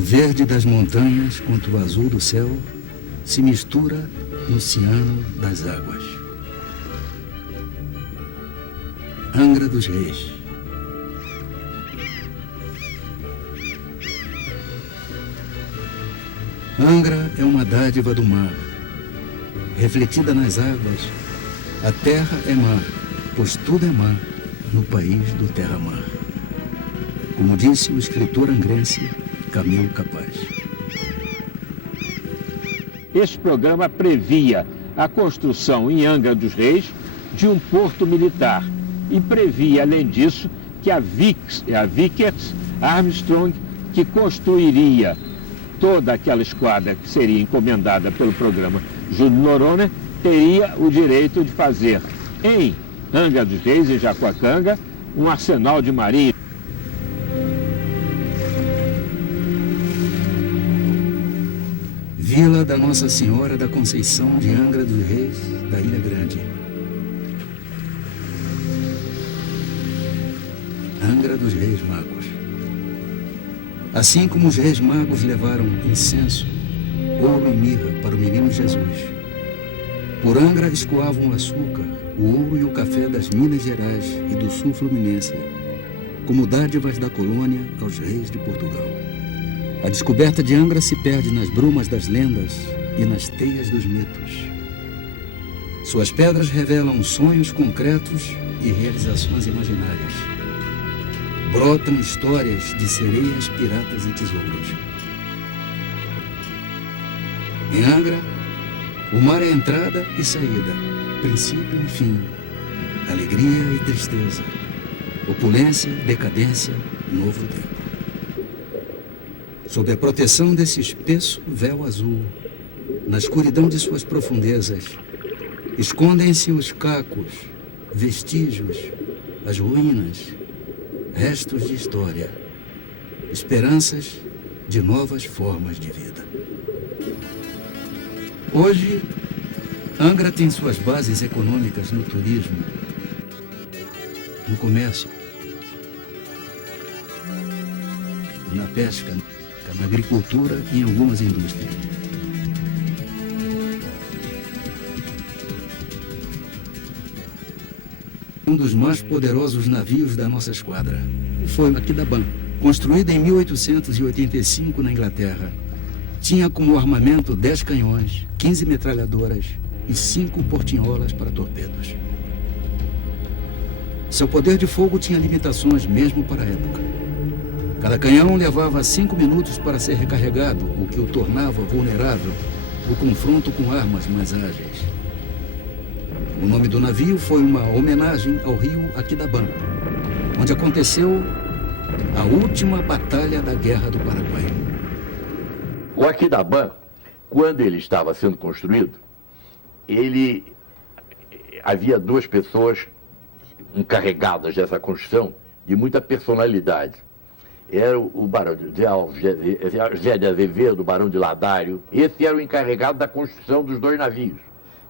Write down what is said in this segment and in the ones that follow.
verde das montanhas contra o azul do céu se mistura no oceano das águas. Angra dos Reis. Angra é uma dádiva do mar. Refletida nas águas, a terra é mar, pois tudo é mar no país do terra-mar. Como disse o escritor angrense Camilo Capaz. Este programa previa a construção em Angra dos Reis de um porto militar e previa, além disso, que a Vickers Armstrong, que construiria toda aquela esquadra que seria encomendada pelo programa Júlio Noronha, teria o direito de fazer em Angra dos Reis, em Jacuacanga, um arsenal de marinha. Vila da Nossa Senhora da Conceição de Angra dos Reis, da Ilha Grande. Angra dos Reis Magos. Assim como os Reis Magos levaram incenso, ouro e mirra para o menino Jesus, por Angra escoavam o açúcar, o ouro e o café das Minas Gerais e do Sul Fluminense, como dádivas da colônia aos reis de Portugal. A descoberta de Angra se perde nas brumas das lendas e nas teias dos mitos. Suas pedras revelam sonhos concretos e realizações imaginárias. Brotam histórias de sereias, piratas e tesouros. Em Angra, o mar é entrada e saída, princípio e fim, alegria e tristeza, opulência, decadência, novo tempo. Sob a proteção desse espesso véu azul, na escuridão de suas profundezas, escondem-se os cacos, vestígios, as ruínas, restos de história, esperanças de novas formas de vida. Hoje, Angra tem suas bases econômicas no turismo, no comércio, na pesca, na agricultura e em algumas indústrias. Um dos mais poderosos navios da nossa esquadra foi o Aquidauã, construído em 1885 na Inglaterra. Tinha como armamento 10 canhões, 15 metralhadoras e 5 portinholas para torpedos. Seu poder de fogo tinha limitações mesmo para a época. Cada canhão levava 5 minutos para ser recarregado, o que o tornava vulnerável ao confronto com armas mais ágeis. O nome do navio foi uma homenagem ao rio Aquidauã, onde aconteceu a última batalha da Guerra do Paraguai. O Aquidauã, quando ele estava sendo construído, havia 2 pessoas encarregadas dessa construção de muita personalidade. Era o barão José de Azevedo, o barão de Ladário. Esse era o encarregado da construção dos 2 navios.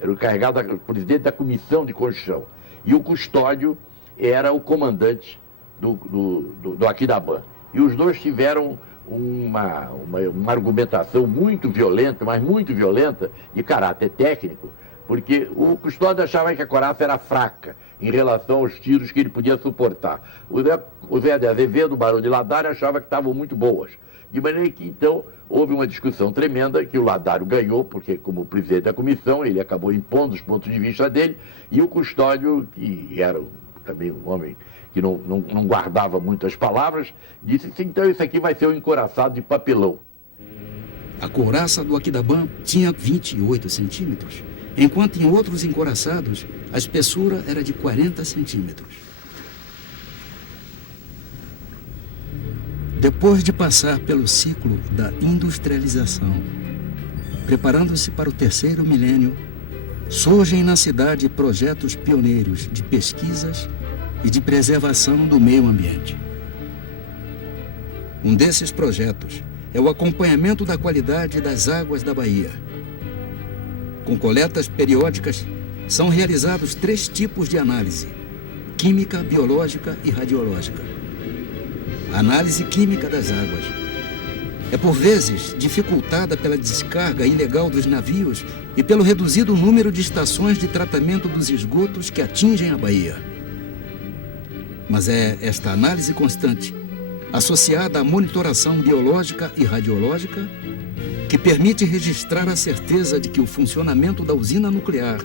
Era o encarregado, o presidente da comissão de construção. E o custódio era o comandante do Aquidauã. E os 2 tiveram uma argumentação muito violenta, mas muito violenta, de caráter técnico, porque o custódio achava que a coraça era fraca em relação aos tiros que ele podia suportar. O Zé de Azevedo, o barão de Ladário, achava que estavam muito boas. De maneira que, então, houve uma discussão tremenda, que o Ladário ganhou, porque, como presidente da comissão, ele acabou impondo os pontos de vista dele, e o custódio, que era também um homem que não guardava muitas palavras, disse assim: então isso aqui vai ser um encoraçado de papelão. A couraça do Aquidauã tinha 28 centímetros, enquanto em outros encoraçados a espessura era de 40 centímetros. Depois de passar pelo ciclo da industrialização, preparando-se para o 3º milênio, surgem na cidade projetos pioneiros de pesquisas e de preservação do meio ambiente. Um desses projetos é o acompanhamento da qualidade das águas da Bahia. Com coletas periódicas, são realizados 3 tipos de análise: química, biológica e radiológica. A análise química das águas. é por vezes dificultada pela descarga ilegal dos navios e pelo reduzido número de estações de tratamento dos esgotos que atingem a baía. Mas é esta análise constante, associada à monitoração biológica e radiológica, que permite registrar a certeza de que o funcionamento da usina nuclear,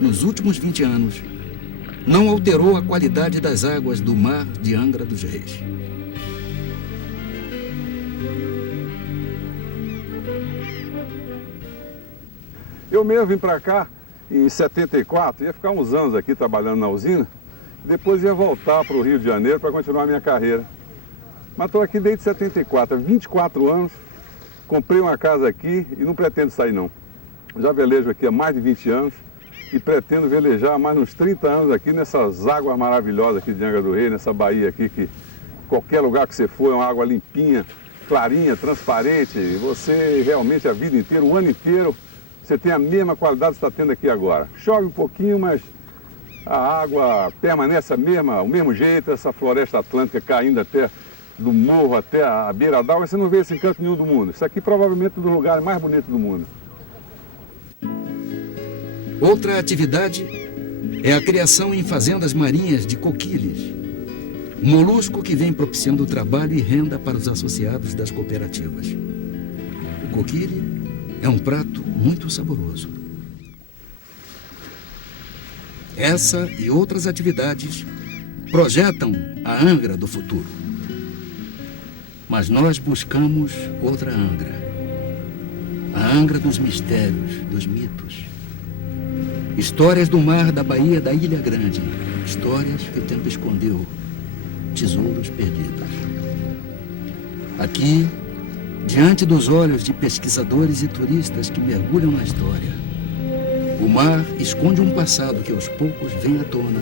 nos últimos 20 anos, não alterou a qualidade das águas do mar de Angra dos Reis. Eu mesmo vim para cá em 74, ia ficar uns anos aqui trabalhando na usina, depois ia voltar para o Rio de Janeiro para continuar a minha carreira. Mas estou aqui desde 74, há 24 anos, comprei uma casa aqui e não pretendo sair não. Já velejo aqui há mais de 20 anos e pretendo velejar há mais uns 30 anos aqui nessas águas maravilhosas aqui de Angra do Reis, nessa baía aqui que qualquer lugar que você for é uma água limpinha, clarinha, transparente, você realmente a vida inteira, o ano inteiro, você tem a mesma qualidade que está tendo aqui agora. Chove um pouquinho, mas a água permanece o mesmo jeito, essa floresta atlântica caindo até do morro até a beira d'água, você não vê esse canto nenhum do mundo. Isso aqui provavelmente é um dos lugares mais bonitos do mundo. Outra atividade é a criação em fazendas marinhas de coquilhes, um molusco que vem propiciando trabalho e renda para os associados das cooperativas. O coquilhe é um prato muito saboroso. Essa e outras atividades projetam a Angra do futuro. Mas nós buscamos outra Angra. A Angra dos mistérios, dos mitos. Histórias do mar, da Baía, da Ilha Grande. Histórias que o tempo escondeu. Tesouros perdidos. Aqui, diante dos olhos de pesquisadores e turistas que mergulham na história, o mar esconde um passado que aos poucos vem à tona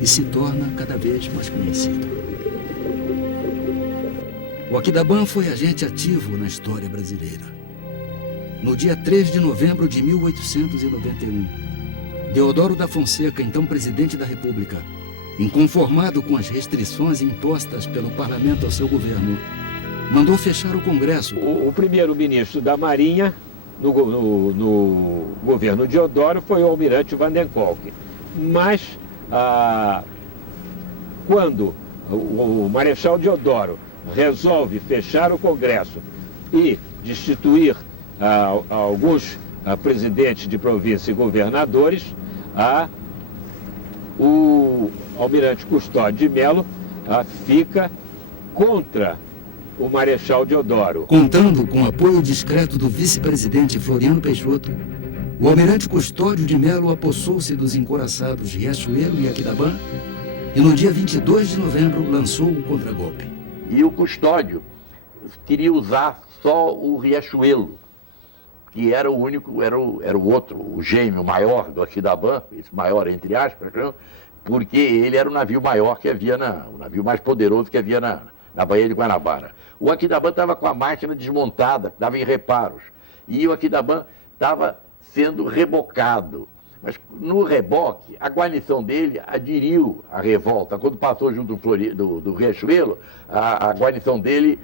e se torna cada vez mais conhecido. O Aquidabã foi agente ativo na história brasileira. No dia 3 de novembro de 1891, Deodoro da Fonseca, então presidente da República, inconformado com as restrições impostas pelo parlamento ao seu governo, mandou fechar o Congresso. O primeiro-ministro da Marinha, no governo de Deodoro, foi o almirante Vanden Kolk. Mas, quando o marechal Deodoro resolve fechar o Congresso e destituir alguns presidentes de província e governadores, o almirante Custódio de Melo fica contra o marechal Deodoro. Contando com o apoio discreto do vice-presidente Floriano Peixoto, o almirante Custódio de Melo apossou-se dos encouraçados Riachuelo e Aquidabã e no dia 22 de novembro lançou o contragolpe. E o Custódio queria usar só o Riachuelo, que era o único, era o outro, o gêmeo maior do Aquidabã, esse maior entre aspas, porque ele era o navio maior que havia o navio mais poderoso que havia na Baía de Guanabara. O Aquidabã estava com a máquina desmontada, estava em reparos, e o Aquidabã estava sendo rebocado. Mas no reboque, a guarnição dele aderiu à revolta. Quando passou junto do Riachuelo, a guarnição dele,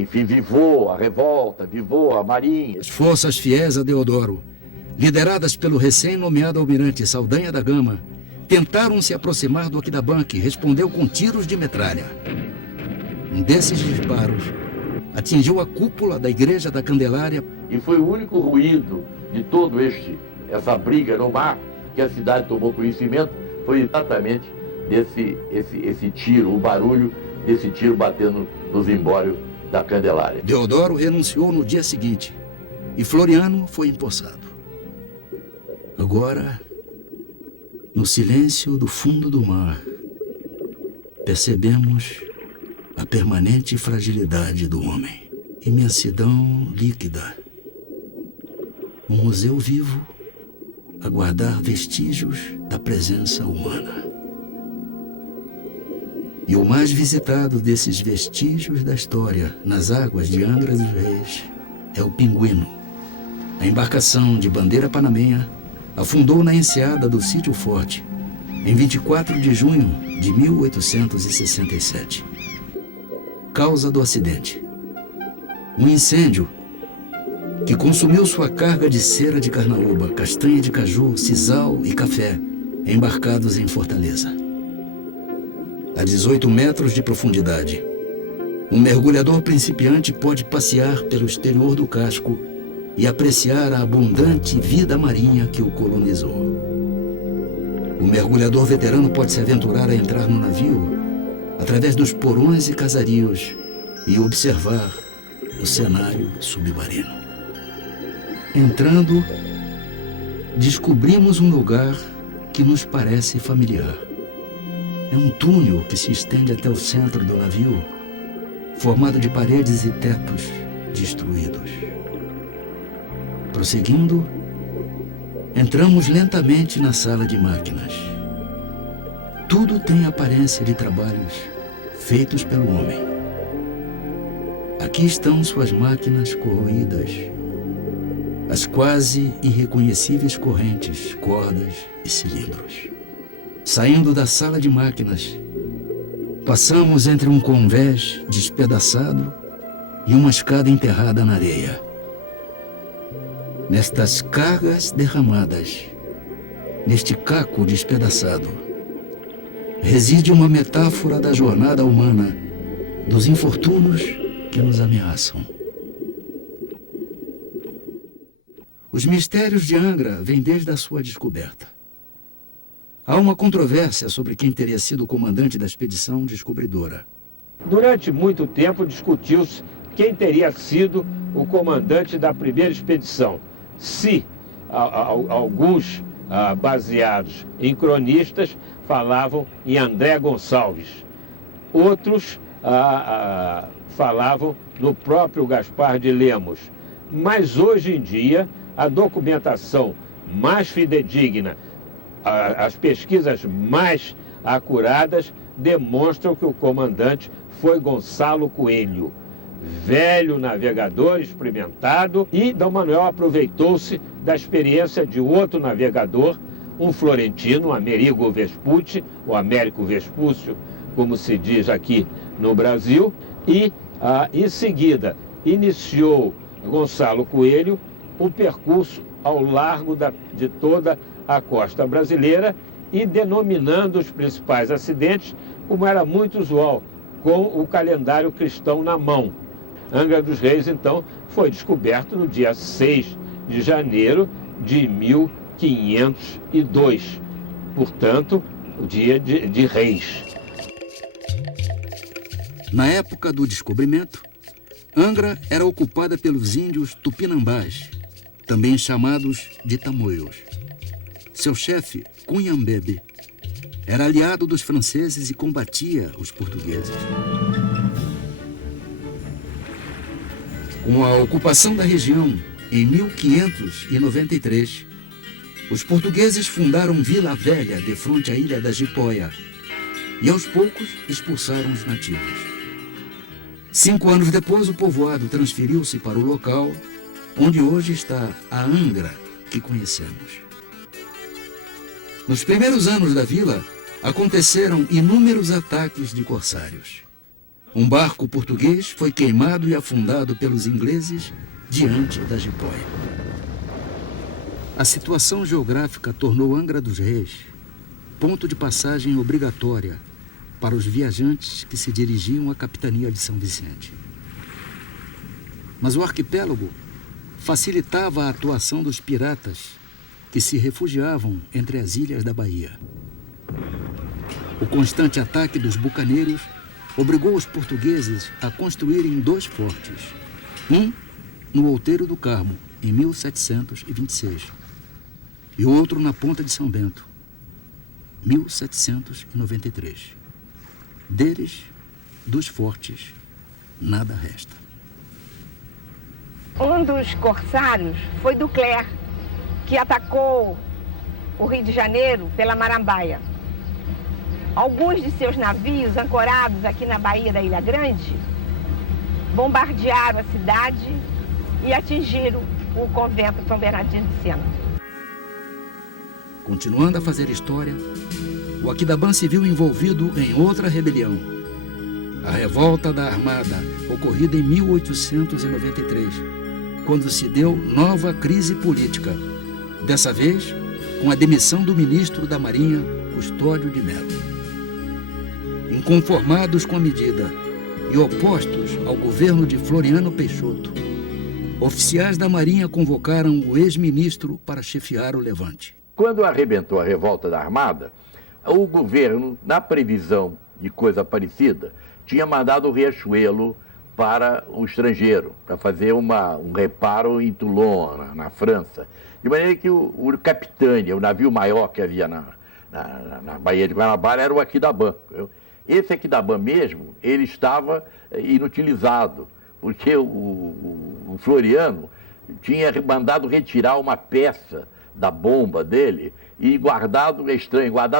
enfim, vivou a revolta, vivou a marinha. As forças fiéis a Deodoro, lideradas pelo recém-nomeado almirante Saldanha da Gama, tentaram se aproximar do Aquidabã, que respondeu com tiros de metralha. Um desses disparos atingiu a cúpula da Igreja da Candelária. E foi o único ruído de todo essa briga no mar que a cidade tomou conhecimento, foi exatamente esse tiro, o barulho desse tiro batendo no zimbório da Candelária. Deodoro renunciou no dia seguinte e Floriano foi empossado. Agora, no silêncio do fundo do mar, percebemos a permanente fragilidade do homem. Imensidão líquida. Um museu vivo a guardar vestígios da presença humana. E o mais visitado desses vestígios da história nas águas de Angra dos Reis é o Pinguino. A embarcação de bandeira panamenha afundou na enseada do Sítio Forte em 24 de junho de 1867. Causa do acidente: Um incêndio que consumiu sua carga de cera de carnaúba, castanha de caju, sisal e café, embarcados em Fortaleza. A 18 metros de profundidade, um mergulhador principiante pode passear pelo exterior do casco e apreciar a abundante vida marinha que o colonizou. O mergulhador veterano pode se aventurar a entrar no navio através dos porões e casarios e observar o cenário submarino. Entrando, descobrimos um lugar que nos parece familiar. É um túnel que se estende até o centro do navio, formado de paredes e tetos destruídos. Prosseguindo, entramos lentamente na sala de máquinas. Tudo tem aparência de trabalhos feitos pelo homem. Aqui estão suas máquinas corroídas, as quase irreconhecíveis correntes, cordas e cilindros. Saindo da sala de máquinas, passamos entre um convés despedaçado e uma escada enterrada na areia. Nestas cargas derramadas, neste caco despedaçado, reside uma metáfora da jornada humana, dos infortúnios que nos ameaçam. Os mistérios de Angra vêm desde a sua descoberta. Há uma controvérsia sobre quem teria sido o comandante da expedição descobridora. Durante muito tempo discutiu-se quem teria sido o comandante da primeira expedição. Se alguns baseados em cronistas falavam em André Gonçalves, outros falavam no próprio Gaspar de Lemos. Mas hoje em dia a documentação mais fidedigna, as pesquisas mais acuradas demonstram que o comandante foi Gonçalo Coelho, velho navegador experimentado, e Dom Manuel aproveitou-se da experiência de outro navegador, um florentino, Amerigo Vespucci, ou Américo Vespúcio, como se diz aqui no Brasil, e em seguida iniciou Gonçalo Coelho o percurso ao largo de toda a costa brasileira e denominando os principais acidentes, como era muito usual, com o calendário cristão na mão. Angra dos Reis, então, foi descoberto no dia 6 de janeiro de 1502, portanto, o dia de Reis. Na época do descobrimento, Angra era ocupada pelos índios tupinambás, também chamados de tamoios. Seu chefe, Cunhambebe, era aliado dos franceses e combatia os portugueses. Com a ocupação da região em 1593, os portugueses fundaram Vila Velha, de frente à ilha da Jipoia, e aos poucos expulsaram os nativos. 5 anos depois, o povoado transferiu-se para o local onde hoje está a Angra que conhecemos. Nos primeiros anos da vila, aconteceram inúmeros ataques de corsários. Um barco português foi queimado e afundado pelos ingleses diante da Jipoia. A situação geográfica tornou Angra dos Reis ponto de passagem obrigatória para os viajantes que se dirigiam à capitania de São Vicente. Mas o arquipélago facilitava a atuação dos piratas que se refugiavam entre as ilhas da Bahia. O constante ataque dos bucaneiros obrigou os portugueses a construírem 2 fortes, um no Outeiro do Carmo, em 1726, e outro na Ponta de São Bento, 1793. Deles, dos fortes, nada resta. Um dos corsários foi Ducler, que atacou o Rio de Janeiro pela Marambaia. Alguns de seus navios ancorados aqui na Baía da Ilha Grande bombardearam a cidade e atingiram o convento São Bernardino de Sena. Continuando a fazer história, o Aquidauã se viu envolvido em outra rebelião, a revolta da Armada, ocorrida em 1893, quando se deu nova crise política, dessa vez com a demissão do ministro da Marinha, Custódio de Melo. Inconformados com a medida e opostos ao governo de Floriano Peixoto, oficiais da Marinha convocaram o ex-ministro para chefiar o levante. Quando arrebentou a revolta da Armada, o governo, na previsão de coisa parecida, tinha mandado o Riachuelo para o estrangeiro, para fazer um reparo em Toulon, na França. De maneira que o Capitânia, o navio maior que havia na Baía de Guanabara, era o Aquidauban. Esse Aquidauban mesmo, ele estava inutilizado, porque o Floriano tinha mandado retirar uma peça da bomba dele e guardado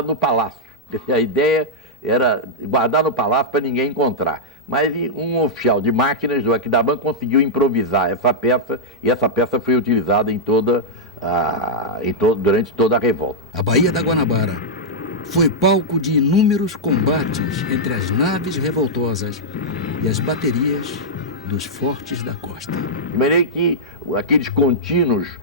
no palácio. A ideia era guardar no palácio para ninguém encontrar. Mas um oficial de máquinas do Aquidauban conseguiu improvisar essa peça, e essa peça foi utilizada durante toda a revolta. A Baía da Guanabara foi palco de inúmeros combates entre as naves revoltosas e as baterias dos fortes da costa. De maneira que aqueles contínuos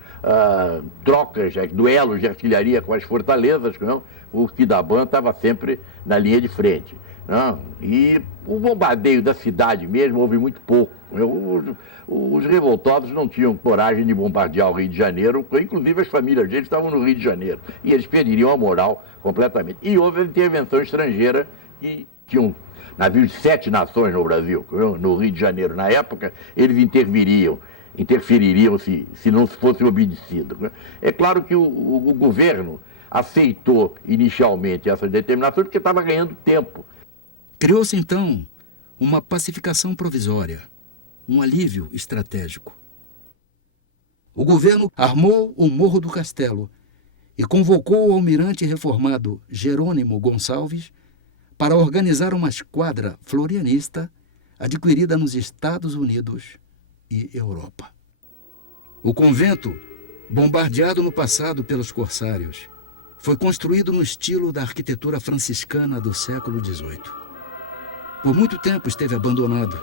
trocas, duelos de artilharia com as fortalezas, não? O Aquidauban estava sempre na linha de frente. Não? E o bombardeio da cidade mesmo houve muito pouco. Os revoltosos não tinham coragem de bombardear o Rio de Janeiro, inclusive as famílias deles estavam no Rio de Janeiro, e eles perderiam a moral completamente. E houve a intervenção estrangeira, que tinham navios de 7 nações no Brasil, no Rio de Janeiro. Na época, eles interfeririam se não fosse obedecido. É claro que o governo aceitou inicialmente essas determinações porque estava ganhando tempo. Criou-se, então, uma pacificação provisória, um alívio estratégico. O governo armou o Morro do Castelo e convocou o almirante reformado Jerônimo Gonçalves para organizar uma esquadra florianista adquirida nos Estados Unidos e Europa. O convento, bombardeado no passado pelos corsários, foi construído no estilo da arquitetura franciscana do século XVIII. Por muito tempo esteve abandonado,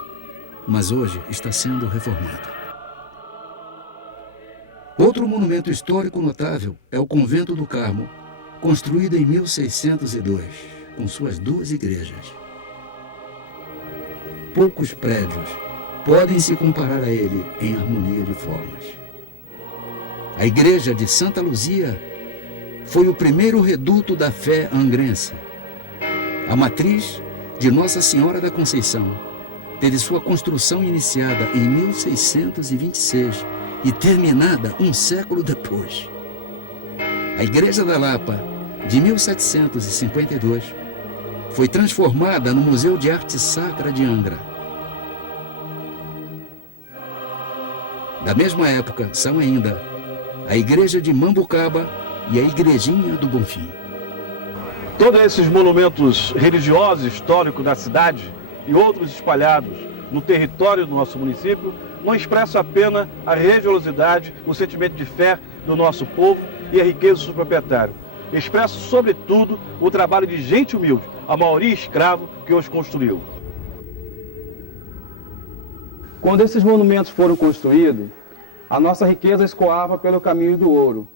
mas hoje está sendo reformado. Outro monumento histórico notável é o Convento do Carmo, construído em 1602, com suas 2 igrejas. Poucos prédios podem se comparar a ele em harmonia de formas. A igreja de Santa Luzia foi o primeiro reduto da fé angrense. A matriz de Nossa Senhora da Conceição teve sua construção iniciada em 1626 e terminada um século depois. A Igreja da Lapa, de 1752, foi transformada no Museu de Arte Sacra de Angra. Da mesma época são ainda a Igreja de Mambucaba e a Igrejinha do Bonfim. Todos esses monumentos religiosos históricos da cidade e outros espalhados no território do nosso município não expressam apenas a religiosidade, o sentimento de fé do nosso povo e a riqueza do seu proprietário. Expressam, sobretudo, o trabalho de gente humilde, a maioria escravo, que os construiu. Quando esses monumentos foram construídos, a nossa riqueza escoava pelo caminho do ouro.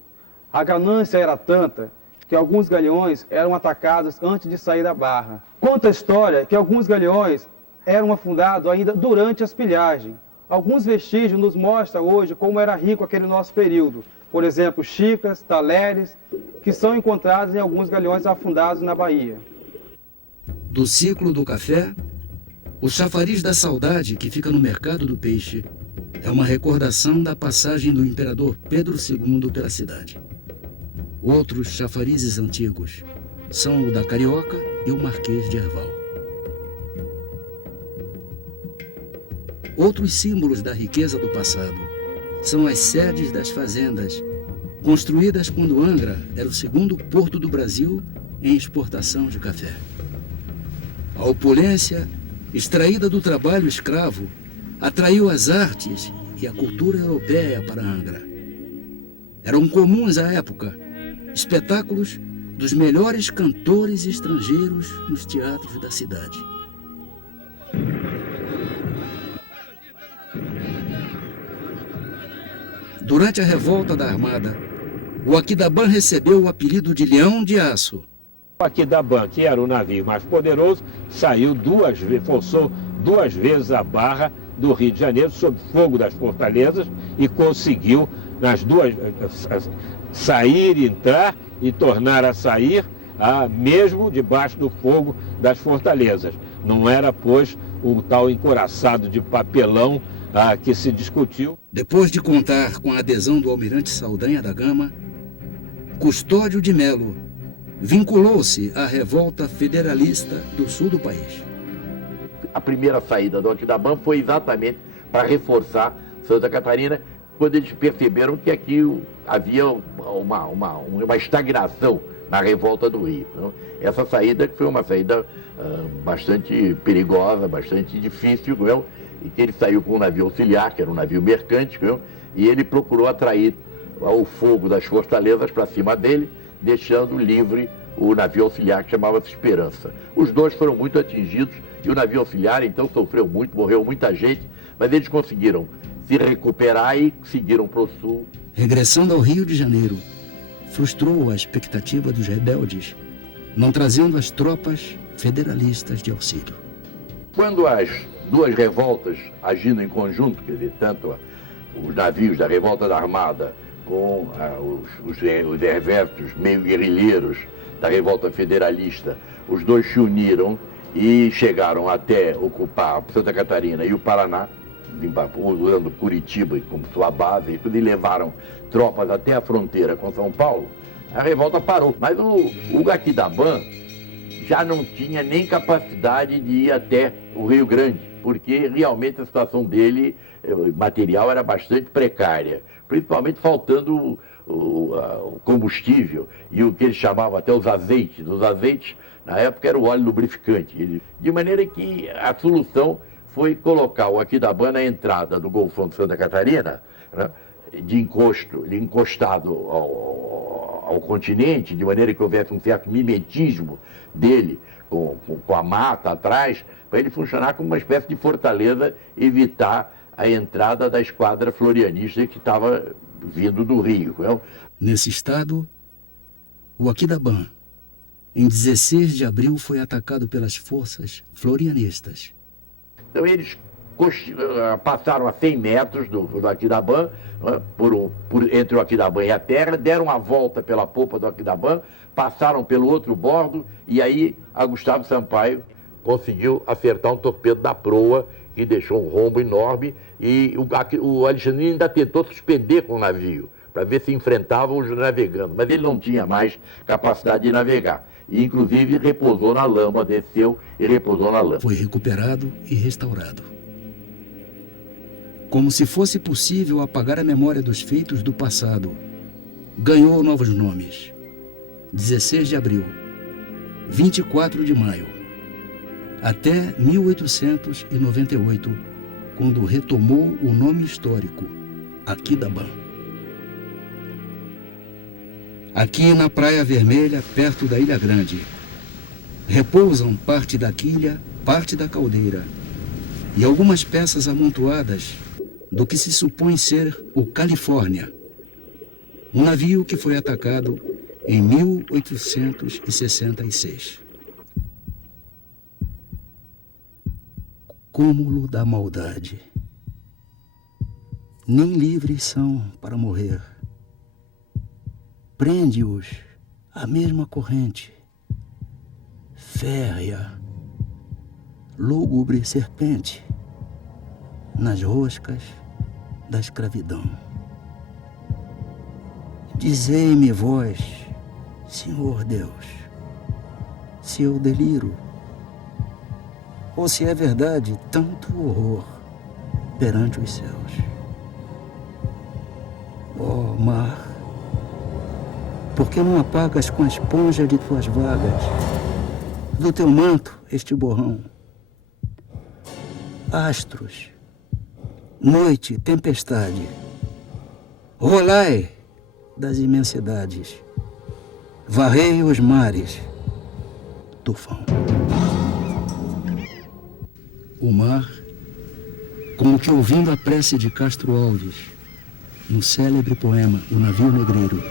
A ganância era tanta que alguns galeões eram atacados antes de sair da barra. Conta a história que alguns galeões eram afundados ainda durante as pilhagens. Alguns vestígios nos mostram hoje como era rico aquele nosso período. Por exemplo, xícaras, talheres, que são encontrados em alguns galeões afundados na Bahia. Do ciclo do café, o chafariz da saudade, que fica no Mercado do Peixe, é uma recordação da passagem do imperador Pedro II pela cidade. Outros chafarizes antigos são o da Carioca e o Marquês de Herval. Outros símbolos da riqueza do passado são as sedes das fazendas, construídas quando Angra era o segundo porto do Brasil em exportação de café. A opulência, extraída do trabalho escravo, atraiu as artes e a cultura europeia para Angra. Eram comuns à época espetáculos dos melhores cantores estrangeiros nos teatros da cidade. Durante a revolta da Armada, o Aquidabã recebeu o apelido de Leão de Aço. O Aquidabã, que era o navio mais poderoso, forçou duas vezes a barra do Rio de Janeiro sob fogo das fortalezas e conseguiu nas duas sair, entrar e tornar a sair, mesmo debaixo do fogo das fortalezas. Não era, pois, o tal encoraçado de papelão que se discutiu. Depois de contar com a adesão do almirante Saldanha da Gama, Custódio de Melo vinculou-se à revolta federalista do sul do país. A primeira saída do Aquidabã foi exatamente para reforçar Santa Catarina, quando eles perceberam que aqui havia uma estagnação na revolta do Rio. Não? Essa saída foi uma saída bastante perigosa, bastante difícil, não? E que ele saiu com um navio auxiliar, que era um navio mercante, não? E ele procurou atrair o fogo das fortalezas para cima dele, deixando livre o navio auxiliar, que chamava-se Esperança. Os dois foram muito atingidos e o navio auxiliar, então, sofreu muito, morreu muita gente, mas eles conseguiram se recuperar e seguiram para o sul. Regressando ao Rio de Janeiro, frustrou a expectativa dos rebeldes, não trazendo as tropas federalistas de auxílio. Quando as duas revoltas agindo em conjunto, quer dizer, tanto os navios da revolta da Armada com os exércitos meio guerrilheiros da revolta federalista, os dois se uniram e chegaram até ocupar Santa Catarina e o Paraná, usando Curitiba como sua base, e levaram tropas até a fronteira com São Paulo. A revolta parou, mas o Aquidabã já não tinha nem capacidade de ir até o Rio Grande, porque realmente a situação dele, material, era bastante precária, principalmente faltando o combustível e o que eles chamavam até os azeites. Os azeites, na época, era o óleo lubrificante. De maneira que a solução foi colocar o Aquidabã na entrada do Golfão de Santa Catarina, né, encostado ao continente, de maneira que houvesse um certo mimetismo dele com a mata atrás, para ele funcionar como uma espécie de fortaleza, evitar a entrada da esquadra florianista que estava vindo do Rio. Não? Nesse estado, o Aquidabã, em 16 de abril, foi atacado pelas forças florianistas. Então eles passaram a 100 metros do Aquidabã, entre o Aquidabã e a terra, deram a volta pela popa do Aquidabã, passaram pelo outro bordo e aí a Gustavo Sampaio conseguiu acertar um torpedo da proa que deixou um rombo enorme e o Alexandrino ainda tentou suspender com o navio para ver se enfrentavam os navegantes, mas ele não tinha mais capacidade de navegar. E, inclusive, repousou na lama, desceu e repousou na lama. Foi recuperado e restaurado. Como se fosse possível apagar a memória dos feitos do passado, ganhou novos nomes. 16 de abril, 24 de maio, até 1898, quando retomou o nome histórico, Aquidabã. Aqui na Praia Vermelha, perto da Ilha Grande, repousam parte da quilha, parte da caldeira e algumas peças amontoadas do que se supõe ser o Califórnia, um navio que foi atacado em 1866. Cúmulo da maldade. Nem livres são para morrer. Prende-os a mesma corrente, férrea, lúgubre serpente, nas roscas da escravidão. Dizei-me vós, Senhor Deus, se eu deliro, ou se é verdade tanto horror perante os céus. Ó mar, por que não apagas com a esponja de tuas vagas, do teu manto este borrão? Astros, noite, tempestade, rolai das imensidades, varrei os mares, tufão. O mar, como que ouvindo a prece de Castro Alves, no célebre poema O Navio Negreiro.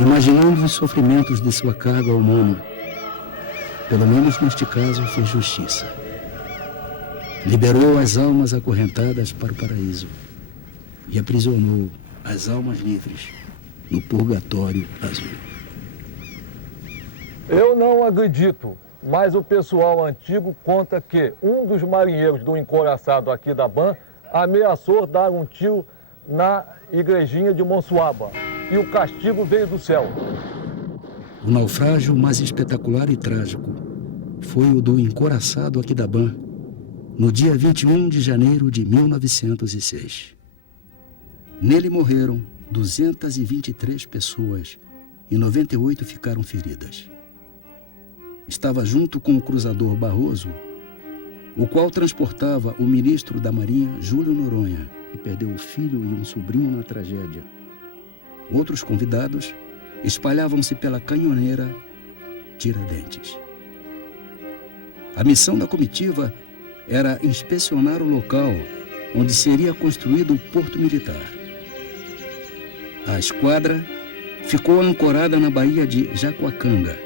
Imaginando os sofrimentos de sua carga humana, pelo menos neste caso fez justiça. Liberou as almas acorrentadas para o paraíso e aprisionou as almas livres no purgatório azul. Eu não acredito, mas o pessoal antigo conta que um dos marinheiros do encouraçado Aquidabã ameaçou dar um tiro na igrejinha de Monsuaba e o castigo veio do céu. O naufrágio mais espetacular e trágico foi o do encouraçado Aquidabã, no dia 21 de janeiro de 1906. Nele morreram 223 pessoas e 98 ficaram feridas. Estava junto com o cruzador Barroso, o qual transportava o ministro da Marinha, Júlio Noronha, e perdeu o filho e um sobrinho na tragédia. Outros convidados espalhavam-se pela canhoneira Tiradentes. A missão da comitiva era inspecionar o local onde seria construído o porto militar. A esquadra ficou ancorada na baía de Jacuacanga.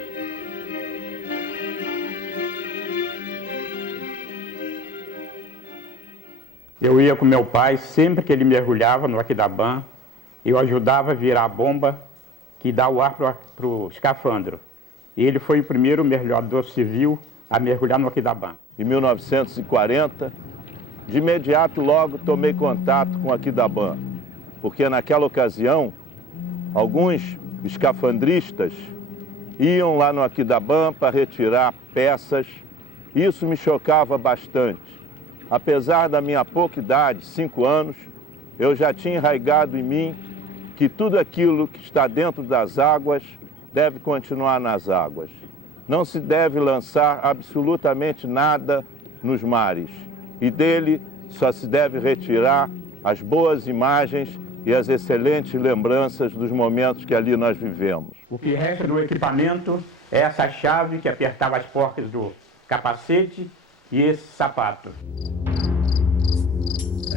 Eu ia com meu pai, sempre que ele mergulhava no Aquidabã, eu ajudava a virar a bomba que dá o ar para o escafandro. E ele foi o primeiro mergulhador civil a mergulhar no Aquidabã. Em 1940, de imediato logo tomei contato com o Aquidabã, porque naquela ocasião, alguns escafandristas iam lá no Aquidabã para retirar peças. Isso me chocava bastante. Apesar da minha pouca idade, 5 anos, eu já tinha enraizado em mim que tudo aquilo que está dentro das águas deve continuar nas águas. Não se deve lançar absolutamente nada nos mares. E dele só se deve retirar as boas imagens e as excelentes lembranças dos momentos que ali nós vivemos. O que resta do equipamento é essa chave que apertava as porcas do capacete e esse sapato.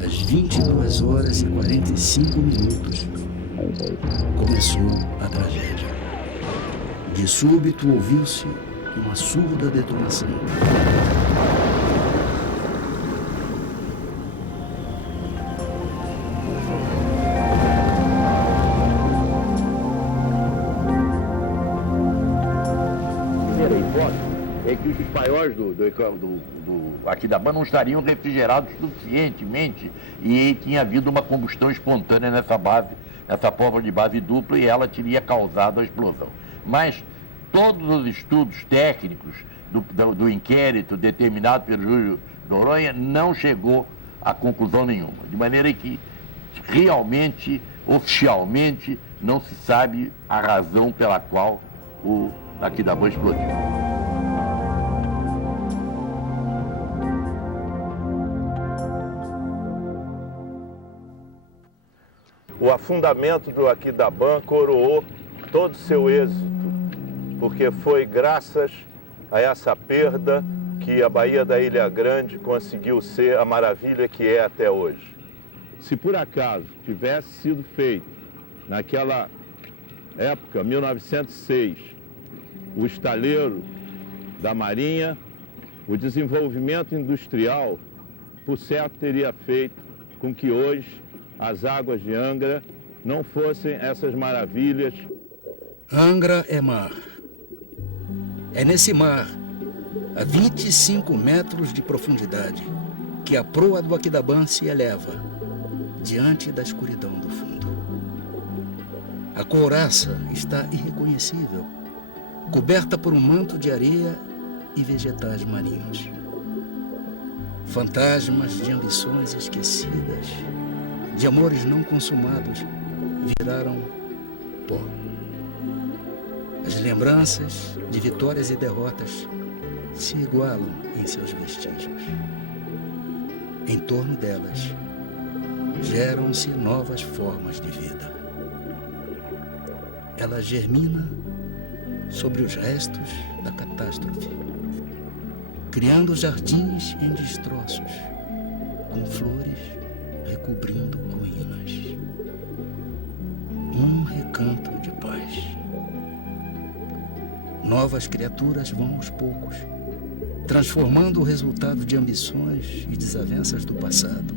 Às 22 horas e 45 minutos, começou a tragédia. De súbito ouviu-se uma surda detonação. A primeira hipótese é que os paióis do Aquidabã não estariam refrigerados suficientemente e tinha havido uma combustão espontânea nessa válvula de base dupla e ela teria causado a explosão. Mas todos os estudos técnicos do inquérito determinado pelo Júlio Noronha não chegou a conclusão nenhuma. De maneira que realmente, oficialmente, não se sabe a razão pela qual o Aquidabã explodiu. O afundamento do Aquidabã coroou todo o seu êxito, porque foi graças a essa perda que a Baía da Ilha Grande conseguiu ser a maravilha que é até hoje. Se por acaso tivesse sido feito, naquela época, 1906, o estaleiro da Marinha, o desenvolvimento industrial, por certo teria feito com que hoje as águas de Angra não fossem essas maravilhas. Angra é mar. É nesse mar, a 25 metros de profundidade, que a proa do Aquidabã se eleva, diante da escuridão do fundo. A couraça está irreconhecível, coberta por um manto de areia e vegetais marinhos. Fantasmas de ambições esquecidas, de amores não consumados, viraram pó. As lembranças de vitórias e derrotas se igualam em seus vestígios. Em torno delas, geram-se novas formas de vida. Ela germina sobre os restos da catástrofe, criando jardins em destroços, com flores cobrindo ruínas. Um recanto de paz. Novas criaturas vão aos poucos, transformando o resultado de ambições e desavenças do passado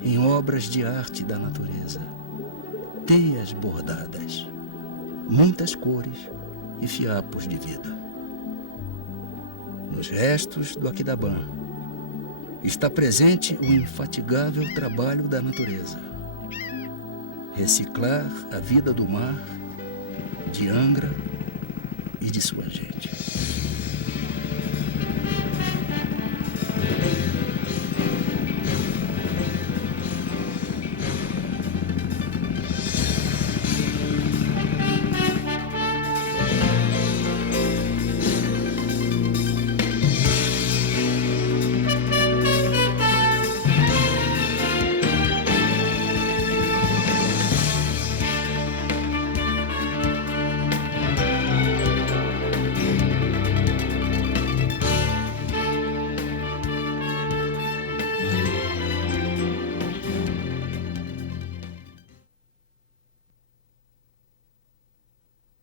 em obras de arte da natureza, teias bordadas, muitas cores e fiapos de vida. Nos restos do Aquidabã está presente o infatigável trabalho da natureza. Reciclar a vida do mar, de Angra e de sua gente.